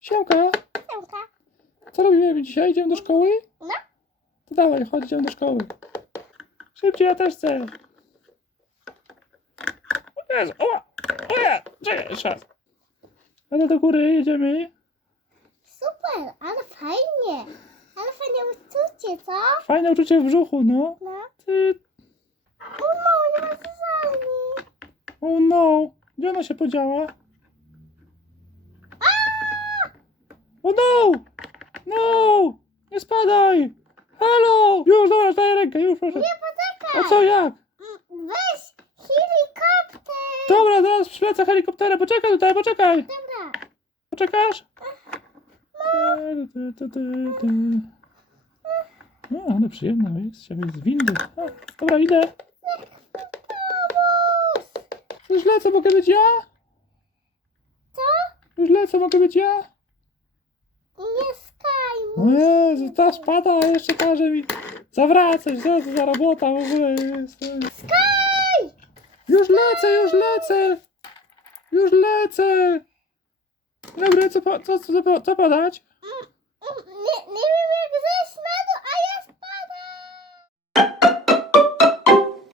Siemka, Siemka. co robimy dzisiaj? Idziemy do szkoły? No. To dawaj, chodź, idziemy do szkoły. Szybciej, ja też chcę. O Jezu, o, o ja, czekaj, jeszcze raz. Ale do góry jedziemy. Super, ale fajnie. Ale fajne uczucie, co? Fajne uczucie w brzuchu, no. No. Ty, O no, nie ma zezalni. oh no. Gdzie ona się podziała? O no! No! Nie spadaj! Halo! Już, dobra, daję rękę, już proszę. Nie poczekaj. A co, jak? Weź helikopter. Dobra, zaraz przylecę helikopterem. Poczekaj tutaj, poczekaj. Dobra. Poczekasz? Ty, ty, ty, ty. No, ale przyjemna jest, się z windy. O, dobra, idę. Już lecę, mogę być ja? Co? Już lecę, mogę być ja? Nie O. Jezu, ta spada, jeszcze każe mi zawracać. Co to za robota w ogóle jest? Skaj! Już lecę, już lecę! Już lecę! Dobry, co, po- co, co, co, co podać? Mm,